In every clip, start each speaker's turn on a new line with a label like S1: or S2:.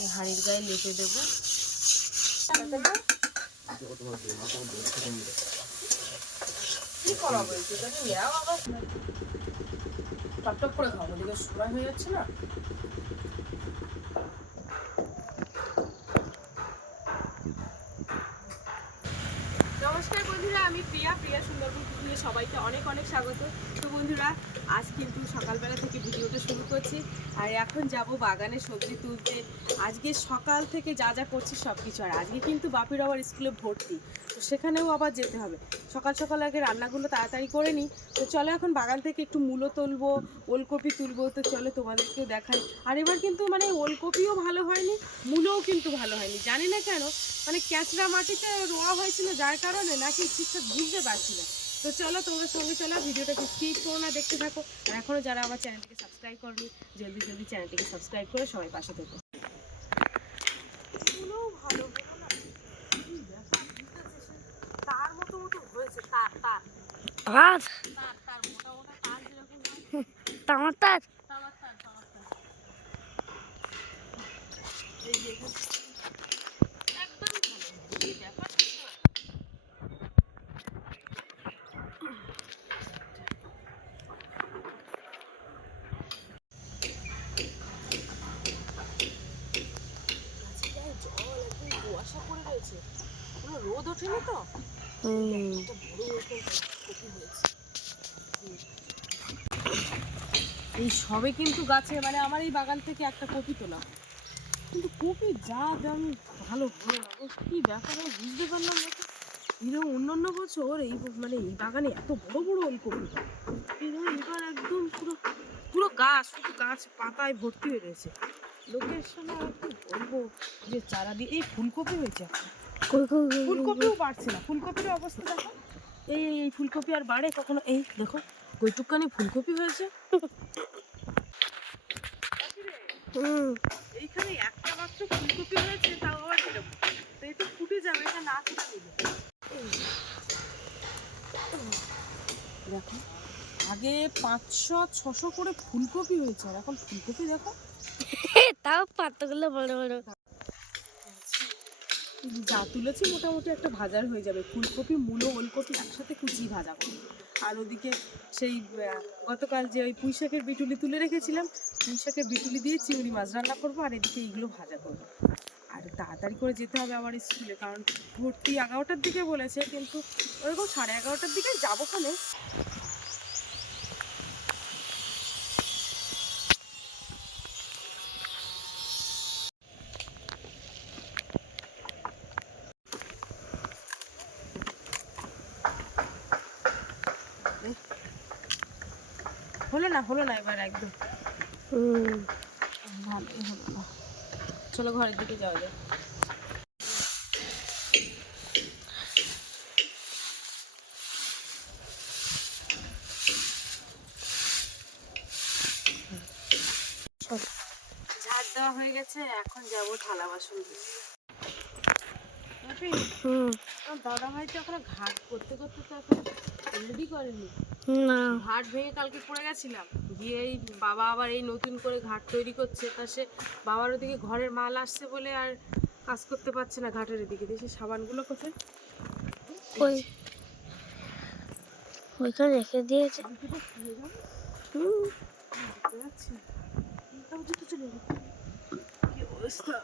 S1: এই হাঁড়ির গায়ে লেপে দেবো। করা খাব সময় হয়ে যাচ্ছে না। নমস্কার বন্ধুরা আমি প্রিয়া। প্রিয়া সুন্দরবন কুকুরে সবাইকে অনেক অনেক স্বাগত। তো বন্ধুরা আজ কিন্তু সকালবেলা থেকে ভিডিওটা করছি। আর এখন যাব বাগানে সবজি তুলতে। আজকে সকাল থেকে যা যা করছি সব কিছু আর আজকে কিন্তু বাপির আবার স্কুলে ভর্তি। তো সেখানেও আবার যেতে হবে। সকাল সকাল আগে রান্নাগুলো তাড়াতাড়ি করে নিই। তো চলো এখন বাগান থেকে একটু মূলো তুলবো, ওলকপি তুলবো। তো চলো তোমাদেরকেও দেখাই। আর এবার কিন্তু মানে ওলকপিও ভালো হয়নি, মূলোও কিন্তু ভালো হয়নি। জানি না কেন মানে ক্যাচড়া মাটিতে রোয়া হয়েছিল যার কারণে নাকি ঠিকঠাক বুঝতে পারছি না। তো চলো তোমরা সঙ্গে চলো ভিডিওটাকে স্কিপ করো না দেখতে থাকো। আর এখনও যারা আমার চ্যানেলটিকে সাবস্ক্রাইব করনি জলদি জলদি চ্যানেলটিকে সাবস্ক্রাইব করে সবাই পাশে থেকো। এগুলোও ভালো? তার মতো মতো হয়েছে তার তার। তার তার মোটা মোটা তার যেরকম
S2: তামার তার।
S1: তামার তার তামার তার। এই যে একদম ভালো কি ব্যাপার বুঝতে পারছি না। গাছের গায়ে জল একদম কুয়াশা পড়ে রয়েছে কোনো রোদ ওঠেনি এই সবে কিন্তু গাছে মানে আমার এই বাগান থেকে একটা কপি তোলা। কিন্তু কপি যা দাম, ভালো কি ব্যাপার আমি বুঝতে পারলাম না। এরকম অন্যান্য বছর এই মানে এই বাগানে এত বড় বড় ওই কপি। এবার একদম পুরো পুরো গাছ, শুধু গাছ পাতায় ভর্তি হয়ে রয়েছে। লোকের সঙ্গে আর কি বলব? যে চারা দিয়ে, এই ফুলকপি হয়েছে এখন। ফুলকপিও বাড়ছে না। ফুলকপির অবস্থা দেখো। এই এই- ফুলকপি আর বাড়ে কখনো? এই দেখো কইটুকখানি ফুলকপি হয়েছে। এইখানে একটা মাত্র ফুলকপি হয়েছে তাও আবার তো এই তো ফুটে যাবে এটা না ফুটে দেখো আগে পাঁচশো ছশো করে ফুলকপি হয়েছে আর এখন ফুলকপি দেখো।
S2: তাও পাতাগুলো বড় বড়।
S1: যা তুলেছি মোটামুটি একটা ভাজার হয়ে যাবে। ফুলকপি, মূলো, ওলকপি একসাথে কুচিয়ে ভাজা করব। আর ওদিকে সেই গতকাল যে ওই পুঁই শাকের বিটুলি তুলে রেখেছিলাম পুঁই শাকের বিটুলি দিয়ে চিংড়ি মাছ রান্না করব আর এদিকে এইগুলো ভাজা করব। আর তাড়াতাড়ি করে যেতে হবে আবার স্কুলে, কারণ ভর্তি এগারোটার দিকে বলেছে, কিন্তু ওরকম সাড়ে এগারোটার দিকে যাব খানে হলো না হলো না এবার একদম। চলো ঘরের দিকে যাওয়া যায় ঝাড় দেওয়া হয়ে গেছে, এখন যাব থালা বাসন ধুতে। দাদা ভাই তো এখনও ঘাট করতে করতে তো এখন রেডি করেনি।
S2: না।
S1: ঘাট ভেঙে কালকে পড়ে গেছিলাম। গিয়ে এই বাবা আবার এই নতুন করে ঘাট তৈরি করছে তা সে বাবার ওদিকে ঘরের মাল আসছে বলে আর কাজ করতে পারছে না ঘাটের এদিকে। দেশে সাবানগুলো কোথায়?
S2: ওই। ওইখানে রেখে দিয়েছে। হুম,
S1: চলে কি অবস্থা?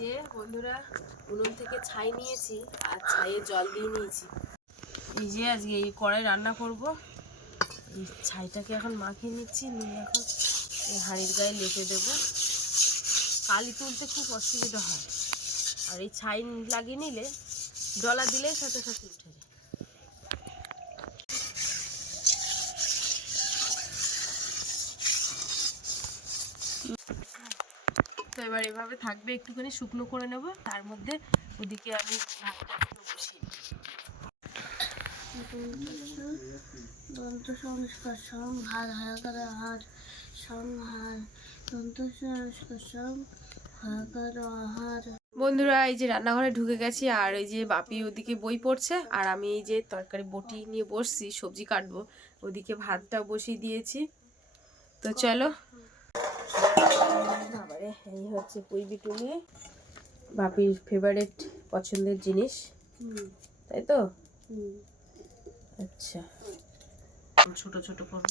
S1: যে বন্ধুরা উনুন থেকে ছাই নিয়েছি আর ছাইয়ে জল দিয়ে নিয়েছি। এই যে আজকে এই কড়াই রান্না করব। এই ছাইটাকে এখন মাখিয়ে নিচ্ছি, নিয়ে এখন এই হাঁড়ির গায়ে লেপে দেবো। কালি তুলতে খুব অসুবিধা হয়। আর এই ছাই লাগিয়ে নিলে ডলা দিলেই সাথে সাথে উঠে যায়। এবার এভাবে থাকবে একটুখানি শুকনো করে নেব তার মধ্যে ওদিকে আমি ভাতটা বসিয়ে
S2: দন্ত সংস্কার সং হার হায়াকার হার সং হার দন্ত সংস্কার সং আহার
S1: বন্ধুরা এই যে রান্নাঘরে ঢুকে গেছি আর এই যে বাপি ওদিকে বই পড়ছে আর আমি এই যে তরকারি বটি নিয়ে বসছি সবজি কাটবো ওদিকে ভাতটা বসিয়ে দিয়েছি। তো চলো। এই হচ্ছে পুই বিটুলি বাপির ফেভারিট পছন্দের জিনিস। তাই তো? আচ্ছা। ছোট ছোট করব।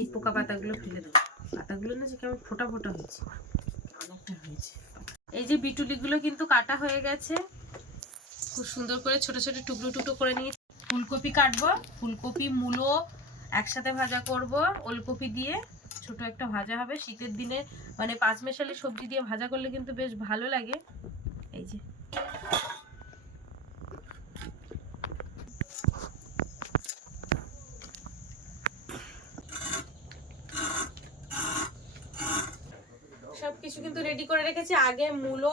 S1: এই পোকা পাতাগুলো ফেলে দেবো পাতাগুলো না যে কেমন ফোটা ফোটা হয়েছে। অনেকটা হয়েছে। এই যে বিটুলিগুলো কিন্তু কাটা হয়ে গেছে। খুব সুন্দর করে ছোট ছোট টুকরো টুকরো করে নিয়ে ফুলকপি কাটবো। ফুলকপি, মূলো একসাথে ভাজা করব। ওলকপি দিয়ে ছোট একটা ভাজা হবে। শীতের দিনে মানে পাঁচ মেশালি সবজি দিয়ে ভাজা করলে কিন্তু বেশ ভালো লাগে। এই যে। সব কিছু কিন্তু রেডি করে রেখেছি। আগে মূলো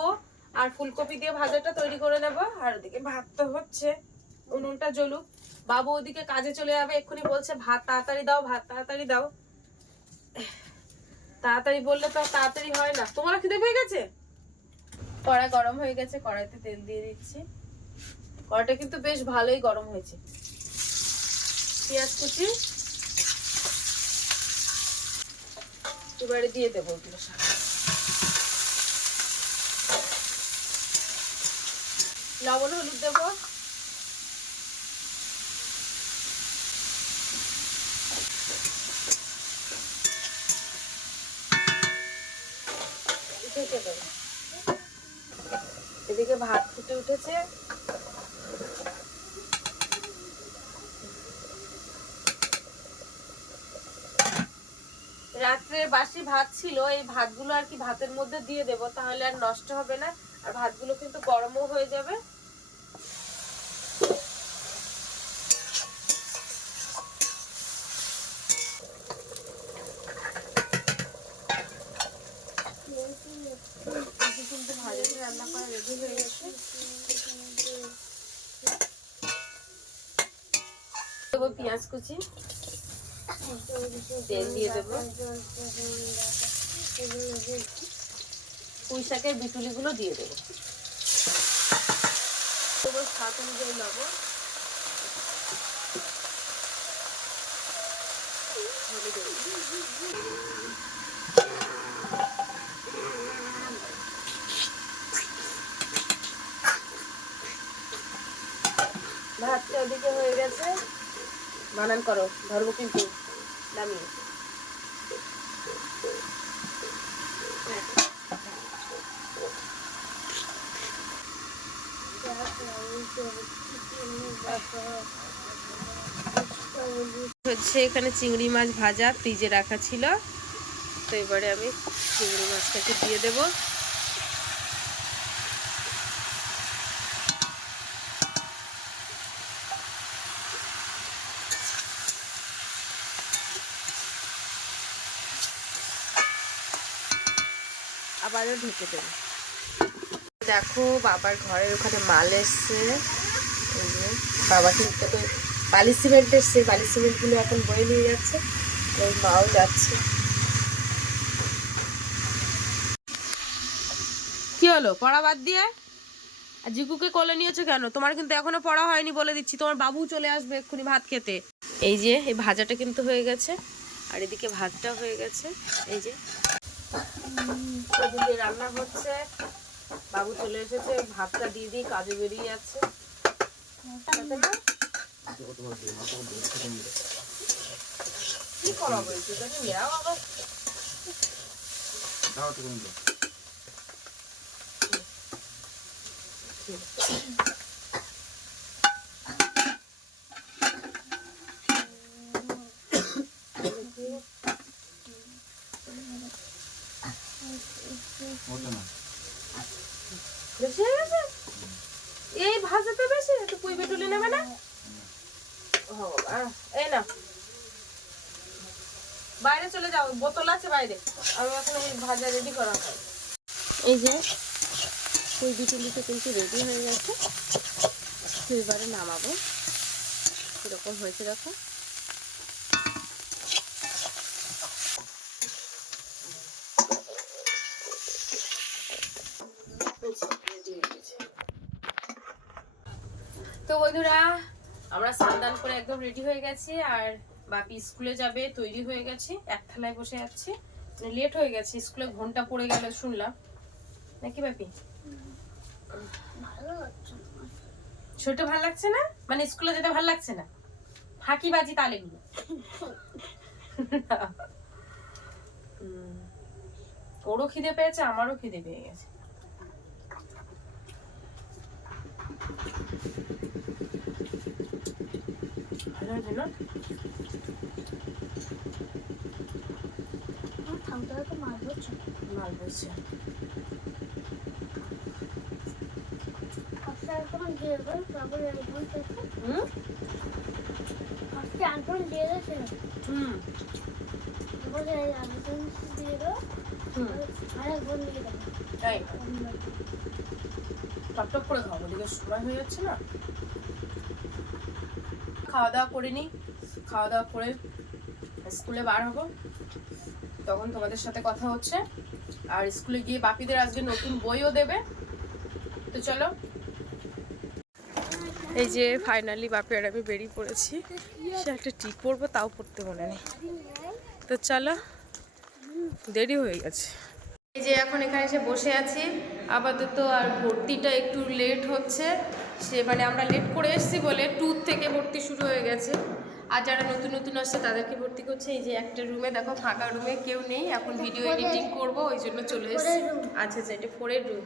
S1: আর ফুলকপি দিয়ে ভাজাটা তৈরি করে নেব। আর ওদিকে ভাত তো হচ্ছে, উনুনটা জ্বলুক। বাবু ওদিকে কাজে চলে যাবে, এক্ষুনি বলছে, ভাত তাড়াতাড়ি দাও, ভাত তাড়াতাড়ি দাও। তাড়াতাড়ি বললে তো তাড়াতাড়ি হয় না। তোমার খিদে পেয়ে গেছে? কড়াই গরম হয়ে গেছে, কড়াইতে তেল দিয়ে দিচ্ছি। কড়াইটা কিন্তু বেশ ভালোই গরম হয়েছে। পেঁয়াজ কুচি এবারে দিয়ে দেবো ওগুলো সব। লবণ হলুদ দেব। এদিকে ভাত ফুটে উঠেছে। রাত্রে বাসি ভাত ছিল, এই ভাতগুলো আর কি ভাতের মধ্যে দিয়ে দেবো, তাহলে আর নষ্ট হবে না। আর ভাতগুলো কিন্তু গরমও হয়ে যাবে এদিকে কিন্তু ভাজাটা রান্না করা রেডি হয়ে গেছে দেবো পেঁয়াজ কুচি তেল দিয়ে দেবো। পুঁই শাকের বিটুলিগুলো দিয়ে দেবো। স্বাদ অনুযায়ী লবণ। ভাতটা ওদিকে হয়ে গেছে। বানান করো, ধরবো কিন্তু। নামিয়ে হচ্ছে এখানে চিংড়ি মাছ ভাজা, ফ্রিজে রাখা ছিল। তো এবারে আমি চিংড়ি মাছটাকে দিয়ে দেবো। আবারও ঢেকে দেবো। দেখো বাবার ঘরের ওখানে মাল এসছে। বাবা কিন্তু তো বালি সিমেন্ট এসছে। বালি সিমেন্টগুলো এখন বয়ে নিয়ে যাচ্ছে। ওই মাও যাচ্ছে। কি হলো? পড়া বাদ দিয়ে? আর জিকুকে কোলে নিয়েছো কেন? তোমার কিন্তু এখনও পড়া হয়নি বলে দিচ্ছি। তোমার বাবু চলে আসবে এক্ষুনি ভাত খেতে। এই যে এই ভাজাটা কিন্তু হয়ে গেছে। আর এদিকে ভাতটা হয়ে গেছে। এই যে। রান্না হচ্ছে। বাবু চলে এসেছে ভাতটা দিয়ে দিই কাজে বেরিয়ে যাচ্ছে। কি করা বলছে? তাকে নেওয়া আবার? বেশি হয়ে গেছে এই ভাজাতে বেশি একটু পুই বেটুলি নেবে না ও বাবা, এই না বাইরে চলে যাও বোতল আছে বাইরে। আমি এখন এই ভাজা রেডি করা হয় এই যে পুই বিটুলিটা কিন্তু রেডি হয়ে গেছে। এবারে নামাবো। এরকম হয়েছে দেখো। তো বন্ধুরা আমরা স্নান করে একদম রেডি হয়ে গেছি আর বাপি স্কুলে যাবে তৈরি হয়ে গেছে এক থালায় বসে যাচ্ছি লেট হয়ে গেছে স্কুলে ঘণ্টা পড়ে গেল শুনলাম। নাকি বাপি। ছোট ভালো লাগছে না? মানে স্কুলে যেতে ভালো লাগছে না? ফাঁকি বাজি তালে গুলো ওরও খিদে পেয়েছে আমারও খিদে পেয়ে গেছে। ভালো হয়েছে না
S2: আমার থামতে হয়তো মাছ হচ্ছে
S1: মাল বলছে হুম তাই টপ টপ করে খাব ওদিকে সময় হয়ে যাচ্ছে না খাওয়া দাওয়া করে নিই খাওয়া দাওয়া করে স্কুলে বার হব তখন তোমাদের সাথে কথা হচ্ছে আর স্কুলে গিয়ে বাপিদের আজকে নতুন বইও দেবে তো চলো এই যে ফাইনালি বাপি আর আমি বেরিয়ে পড়েছি। সে একটা টিপ পরবো, তাও পড়তে মনে নেই। তো চলো দেরি হয়ে গেছে। এই যে এখন এখানে এসে বসে আছি। আপাতত আর ভর্তিটা একটু লেট হচ্ছে। সে মানে আমরা লেট করে এসেছি বলে টুর থেকে ভর্তি শুরু হয়ে গেছে। আর যারা নতুন নতুন আসছে তাদেরকে ভর্তি করছে। এই যে একটা রুমে দেখো ফাঁকা রুমে কেউ নেই। এখন ভিডিও এডিটিং করব ওই জন্য চলে এসেছি। আচ্ছা আচ্ছা এটা ফোরের রুম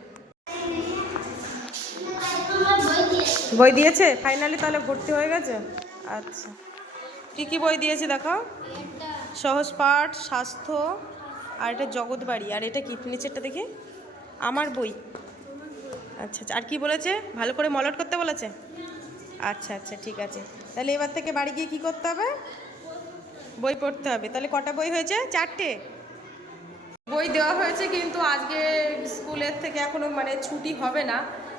S1: বই দিয়েছে? ফাইনালি তাহলে ভর্তি হয়ে গেছে? আচ্ছা। কী কী বই দিয়েছে দেখো সহজ পাঠ, স্বাস্থ্য আর এটা জগৎবাড়ি আর এটা কি? নিচেরটা দেখি। আমার বই। আচ্ছা আচ্ছা। আর কি বলেছে? ভালো করে মলট করতে বলেছে? আচ্ছা আচ্ছা ঠিক আছে। তাহলে এবার থেকে বাড়ি গিয়ে কি করতে হবে? বই পড়তে হবে। তাহলে কটা বই হয়েছে? চারটে। বই দেওয়া হয়েছে কিন্তু আজকে স্কুলের থেকে এখনও মানে ছুটি হবে না।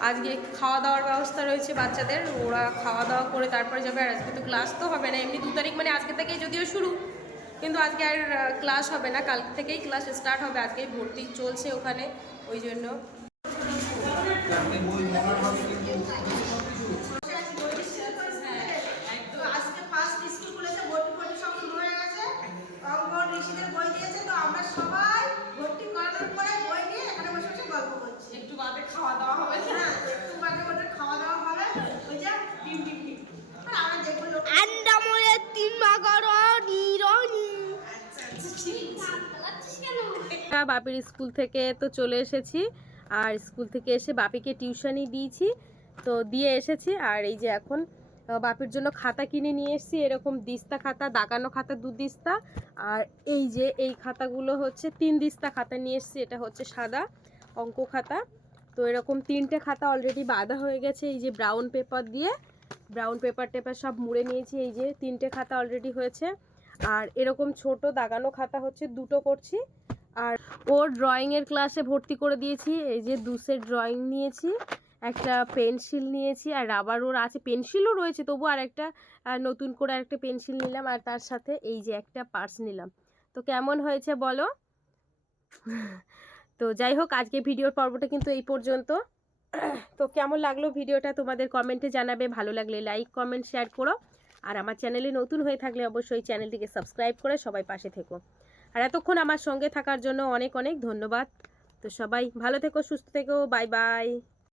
S1: আজকে খাওয়া দাওয়ার ব্যবস্থা রয়েছে বাচ্চাদের। ওরা খাওয়া দাওয়া করে তারপরে যাবে। আর আজকে তো ক্লাস তো হবে না। এমনি দু তারিখ মানে আজকে থেকেই যদিও শুরু। কিন্তু আজকে আর ক্লাস হবে না। কাল থেকেই ক্লাস স্টার্ট হবে। আজকেই ভর্তি চলছে ওখানে। ওই জন্য
S3: আজকে ফার্স্ট স্কুল খুলেছে ভর্তি ফর্তি সব শুরু হয়ে গেছে অঙ্ক ঋষিদের বই দিয়েছে তো আমরা সবাই ভর্তি করানোর পরে বই নিয়ে এখানে বসে বসে গল্প করছি
S1: একটু বাদে খাওয়া দাওয়া হবে
S3: হ্যাঁ একটু বাদে ওদের খাওয়া দাওয়া হবে ওই যে ডিম ডিম ডিম আর আমরা যেগুলো
S2: আন্দামলে তিন মাগারো নিরনি
S1: হ্যাঁ বাপির স্কুল থেকে তো চলে এসেছি। আর স্কুল থেকে এসে বাপিকে টিউশনই দিয়েছি। তো দিয়ে এসেছি, আর এই যে এখন বাপির জন্য খাতা কিনে নিয়ে এসেছি। এরকম দিস্তা খাতা, দাগানো খাতা, দু দিস্তা। আর এই যে এই খাতাগুলো হচ্ছে তিন দিস্তা খাতা নিয়ে এসেছি। এটা হচ্ছে সাদা অঙ্ক খাতা। তো এরকম তিনটে খাতা অলরেডি বাঁধা হয়ে গেছে এই যে ব্রাউন পেপার দিয়ে। ব্রাউন পেপার টেপার সব মুড়ে নিয়েছি। এই যে তিনটে খাতা অলরেডি হয়েছে। আর এরকম ছোট দাগানো খাতা হচ্ছে, দুটো করছি। আর ওর ড্রয়িংয়ের ক্লাসে ভর্তি করে দিয়েছি। এই যে দু সেট ড্রয়িং নিয়েছি, একটা পেন্সিল নিয়েছি, আর রাবার ওর আছে পেন্সিলও রয়েছে, তবু আর একটা নতুন করে একটা পেন্সিল নিলাম, আর তার সাথে এই যে একটা পার্স নিলাম। তো কেমন হয়েছে বলো? তো যাই হোক, আজকে ভিডিওর পর্বটা কিন্তু এই পর্যন্ত। তো কেমন লাগল ভিডিওটা তোমাদের কমেন্টে জানাবে, ভালো লাগলে লাইক কমেন্ট শেয়ার করো। আর আমার চ্যানেলে নতুন হয়ে থাকলে অবশ্যই চ্যানেলটিকে সাবস্ক্রাইব করে সবাই পাশে থেকো। আর এতক্ষণ আমার সঙ্গে থাকার জন্য অনেক অনেক ধন্যবাদ। তো সবাই ভালো থেকো, সুস্থ থেকো, বাই বাই।